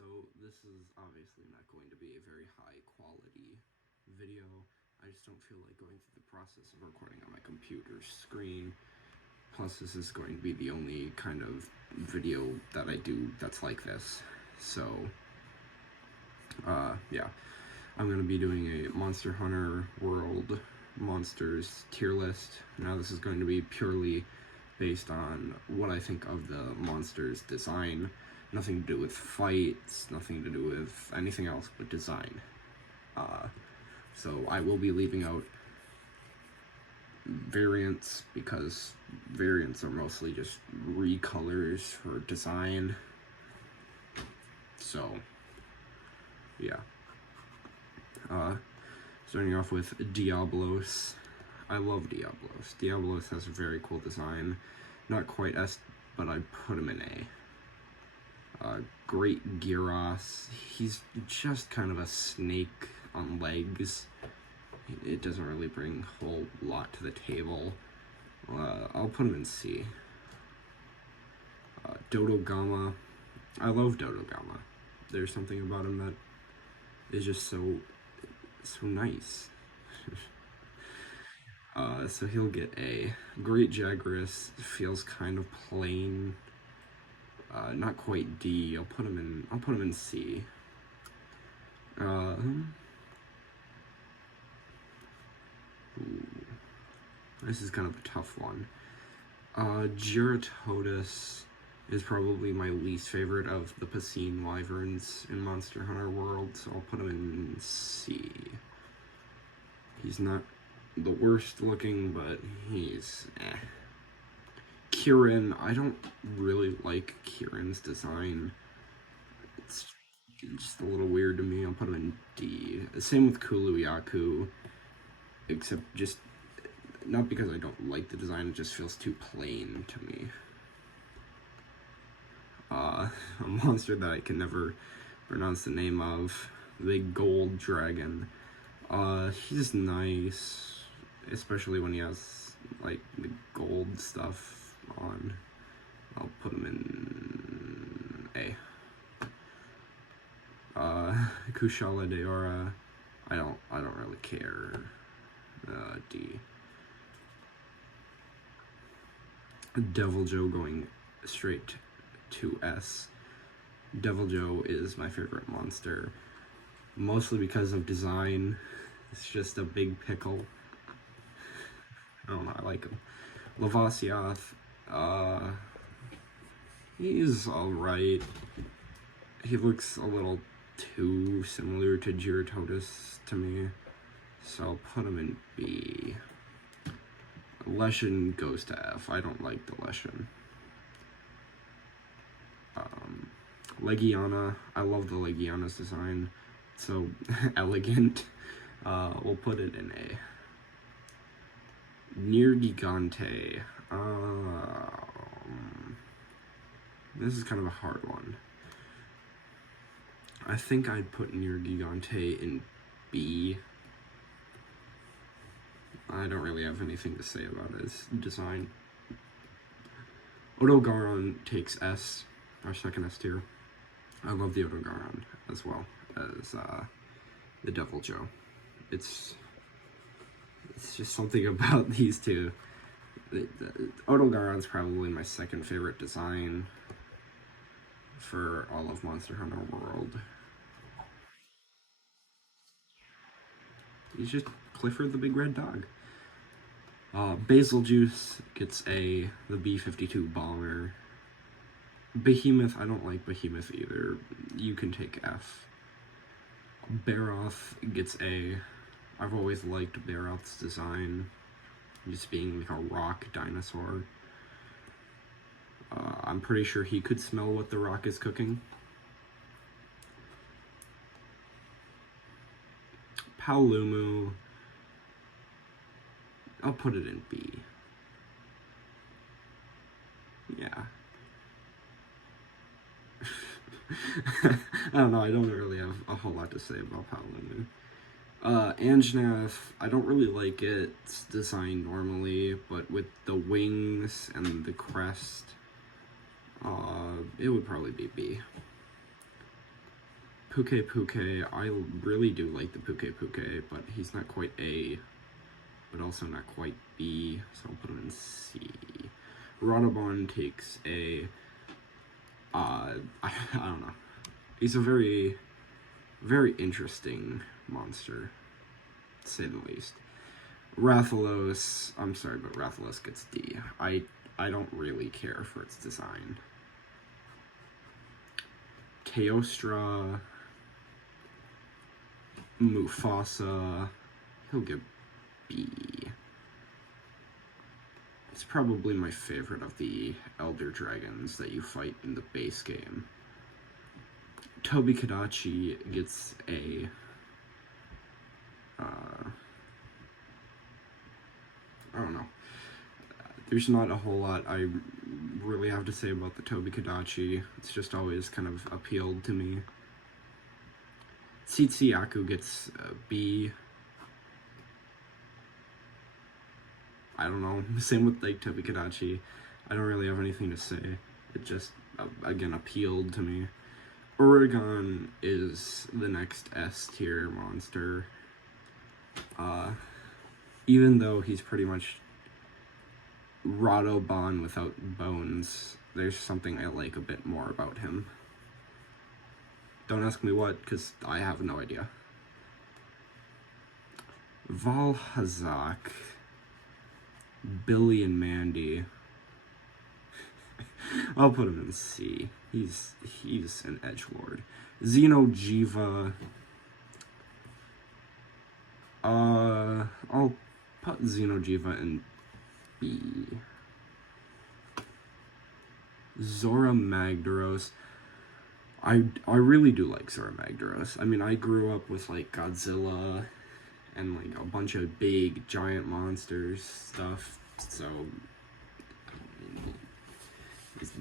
So this is obviously not going to be a very high quality video. I just don't feel like going through the process of recording on my computer screen. Plus, this is going to be the only kind of video that I do that's like this. So, yeah. I'm going to be doing a Monster Hunter World Monsters tier list. Now, this is going to be purely based on what I think of the monster's design. Nothing to do with fights, nothing to do with anything else but design. So I will be leaving out variants, because variants are mostly just recolors for design. So, yeah. Starting off with Diablos. I love Diablos. Diablos has a very cool design. Not quite S, but I put him in A. Great Gyros. He's just kind of a snake on legs. It doesn't really bring a whole lot to the table. I'll put him in C. Dodogama. I love Dodogama. There's something about him that is just so nice. So he'll get A. Great Jagras feels kind of plain. Not quite D. I'll put him in C. This is kind of a tough one. Gyratotus is probably my least favorite of the Piscine Wyverns in Monster Hunter World, so I'll put him in C. He's not the worst looking, but he's eh. Kirin, I don't really like Kirin's design. It's just a little weird to me. I'll put him in D. Same with Kuluyaku, except just not because I don't like the design, it just feels too plain to me. A monster that I can never pronounce the name of, the Gold Dragon. He's nice, especially when he has like the gold stuff on. I'll put him in A. Kushala Daora, I don't really care. D. Deviljho going straight to S. Deviljho is my favorite monster, mostly because of design. It's just a big pickle. I don't know, I like him. Lavasiath, he's alright. He looks a little too similar to Gyratotus to me, so I'll put him in B. Leshen goes to F. I don't like the Leshen. Legiana, I love the Legiana's design. It's so elegant. We'll put it in A. Nergigante. This is kind of a hard one. I think I'd put Nergigante in B. I don't really have anything to say about his design. Odogaron takes S, our second S tier. I love the Odogaron as well as the Deviljho. It's just something about these two. Odogaron's probably my second favorite design for all of Monster Hunter World. He's just Clifford the Big Red Dog. Basiljuice gets A, the B-52 Bomber. Behemoth, I don't like Behemoth either. You can take F. Barroth gets A. I've always liked Barroth's design, just being like a rock dinosaur. I'm pretty sure he could smell what the rock is cooking. Paolumu, I'll put it in B. Yeah. I don't know, I don't really have a whole lot to say about Paolumu. Anjanath, I don't really like its design normally, but with the wings and the crest, it would probably be B. Puke, I really do like the Puke, but he's not quite A, but also not quite B, so I'll put him in C. Rodobon takes A. I don't know. He's a very, very interesting monster, to say the least. Rathalos, I'm sorry, but Rathalos gets D. I don't really care for its design. Teostra, Mufasa, he'll get B. It's probably my favorite of the Elder Dragons that you fight in the base game. Tobi-Kadachi gets A. I don't know. There's not a whole lot I really have to say about the Tobi-Kadachi. It's just always kind of appealed to me. Tsitsiaku gets B. I don't know. Same with like Tobi-Kadachi. I don't really have anything to say. It just, again, appealed to me. Oregon is the next S tier monster. Even though he's pretty much Rodobon without bones, there's something I like a bit more about him. Don't ask me what, because I have no idea. Valhazak, Billy and Mandy. I'll put him in C. He's an edgelord. Xeno'jiiva. I'll put Xeno'jiiva in B. Zora Magdaros. I really do like Zora Magdaros. I mean, I grew up with like Godzilla and like a bunch of big giant monsters stuff, so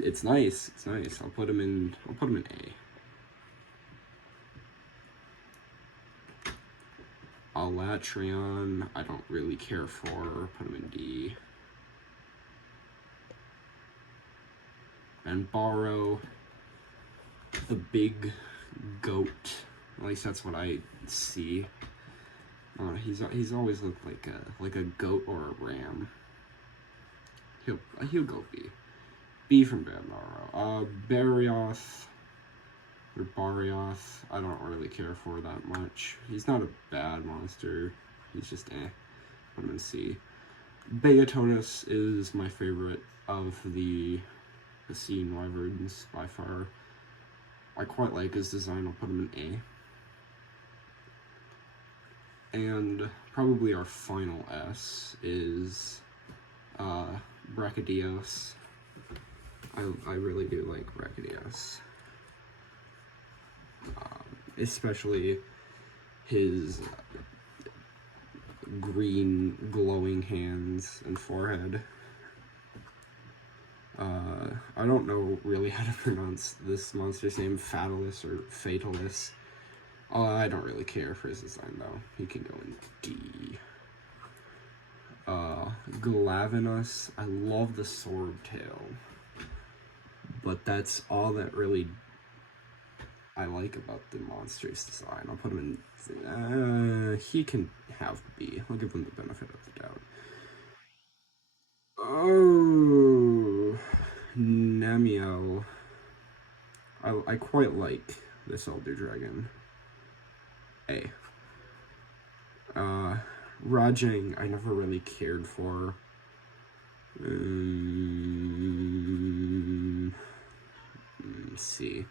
it's nice. It's nice. I'll put him in A. Alatreon, I don't really care for. Put him in D. And Borrow, the big goat. At least that's what I see. He's always looked like a goat or a ram. He'll go B. B from Bambaro. Barioth or Barioth, I don't really care for that much. He's not a bad monster. He's just eh. Put him in C. Beatonus is my favorite of the Hyaene wyverns by far. I quite like his design. I'll put him in A. And probably our final S is Brachydios. I really do like Brachydios. Especially his green glowing hands and forehead. I don't know really how to pronounce this monster's name, Fatalis or Fatalis. I don't really care for his design though. He can go in D. Glavenus, I love the sword tail, but that's all that really I like about the monster's design. I'll put him in, he can have B. I'll give him the benefit of the doubt. Oh, Namiel. I quite like this Elder Dragon. A. Rajang, I never really cared for. C.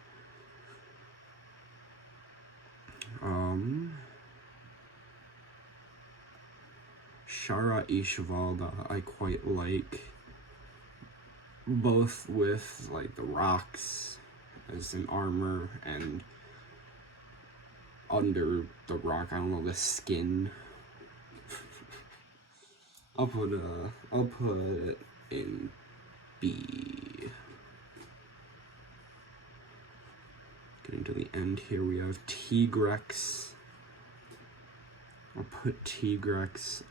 Shara Ishvalda, I quite like. Both with like the rocks as an armor and under the rock, I don't know, the skin. I'll put it in B. Getting to the end here, we have Tigrex. I'll put Tigrex.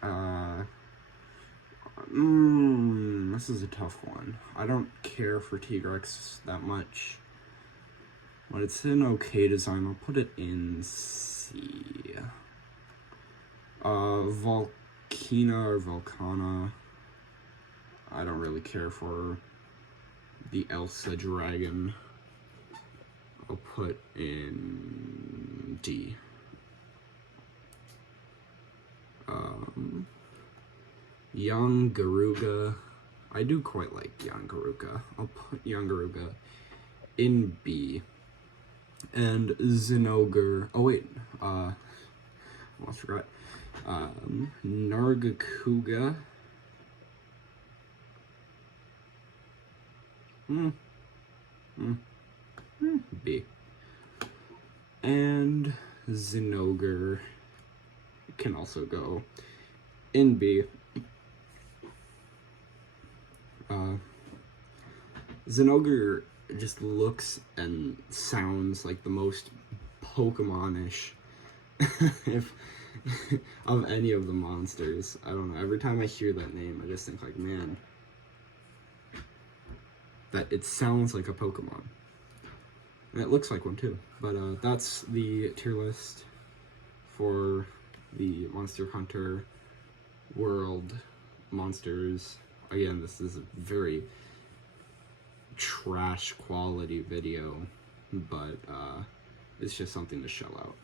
This is a tough one. I don't care for Tigrex that much. But it's an okay design. I'll put it in C. Volcana or Volcana. I don't really care for the Elsa dragon. I'll put in D. Young Garuga. I do quite like Young Garuga. I'll put Young Garuga in B. And Zinogre. Oh wait, almost forgot. Nargacuga. B. And Zinogre can also go in B. Zinogre just looks and sounds like the most Pokemon-ish if of any of the monsters. I don't know, every time I hear that name I just think like, man, that it sounds like a Pokemon. And it looks like one too. But that's the tier list for the Monster Hunter World monsters. Again, this is a very trash quality video, but it's just something to shell out.